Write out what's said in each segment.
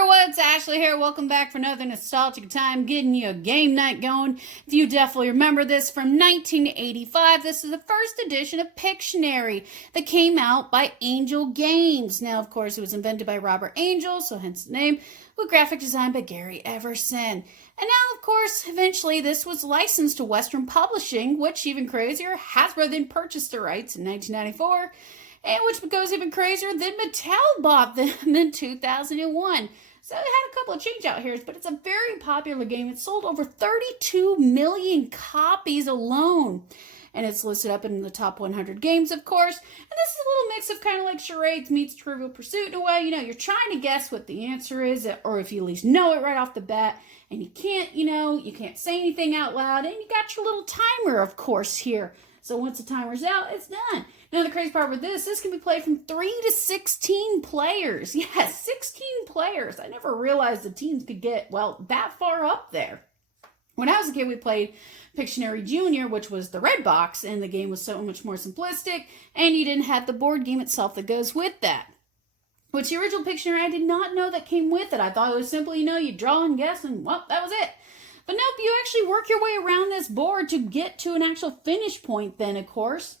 everyone, it's Ashley here. Welcome back for another nostalgic time, getting you a game night going. If you definitely remember this from 1985, this is the first edition of Pictionary that came out by Angel Games. Now, of course, it was invented by Robert Angel, so hence the name, with graphic design by Gary Everson. And now, of course, eventually this was licensed to Western Publishing, which, even crazier, Hasbro then purchased the rights in 1994. And which goes even crazier, then Mattel bought them in 2001. So it had a couple of change out here, but it's a very popular game. It sold over 32 million copies alone. And it's listed up in the top 100 games, of course. And this is a little mix of kind of like charades meets Trivial Pursuit in a way. You know, you're trying to guess what the answer is, or if you at least know it right off the bat. And you can't, you can't say anything out loud. And you got your little timer, of course, here. So once the timer's out, it's done. Now, the crazy part with this can be played from 3 to 16 players. Yes, 16 players. I never realized the teams could get, well, that far up there. When I was a kid, we played Pictionary Junior, which was the red box, and the game was so much more simplistic, and you didn't have the board game itself that goes with that. Which the original Pictionary, I did not know that came with it. I thought it was simply, you draw and guess, and, well, that was it. But nope, you actually work your way around this board to get to an actual finish point then, of course.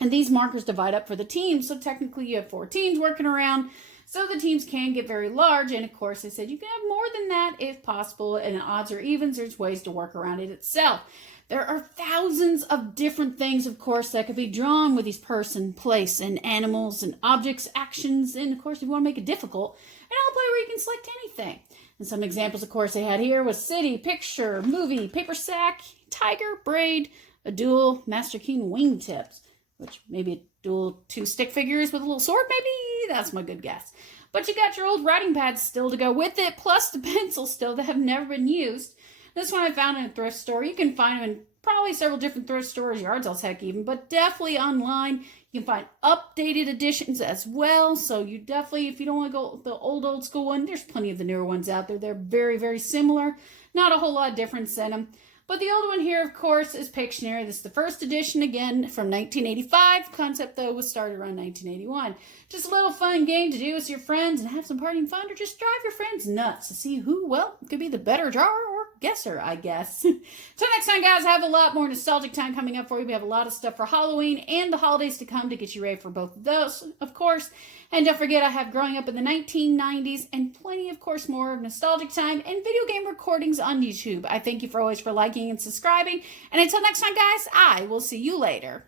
And these markers divide up for the teams, so technically you have 4 teams working around, so the teams can get very large, and of course they said you can have more than that if possible, and in odds or evens, there's ways to work around it itself. There are thousands of different things, of course, that could be drawn with these person, place, and animals, and objects, actions, and of course if you want to make it difficult, and I'll play where you can select anything. And some examples, of course, they had here was city, picture, movie, paper sack, tiger, braid, a duel, master key, and wingtips. Which maybe a dual 2 stick figures with a little sword, maybe? That's my good guess. But you got your old writing pads still to go with it, plus the pencils still that have never been used. This one I found in a thrift store. You can find them in probably several different thrift stores, yard sales heck even, but definitely online. You can find updated editions as well. So you definitely, if you don't want to go the old school one, there's plenty of the newer ones out there. They're very, very similar. Not a whole lot of difference in them. But the old one here, of course, is Pictionary. This is the first edition, again, from 1985. Concept, though, was started around 1981. Just a little fun game to do with your friends and have some partying fun, or just drive your friends nuts to see who, well, could be the better drawer or guesser, I guess. Till next time, guys, I have a lot more nostalgic time coming up for you. We have a lot of stuff for Halloween and the holidays to come to get you ready for both of those, of course. And don't forget, I have growing up in the 1990s and plenty, of course, more of nostalgic time and video game recordings on YouTube. I thank you for always for liking and subscribing. And until next time, guys, I will see you later.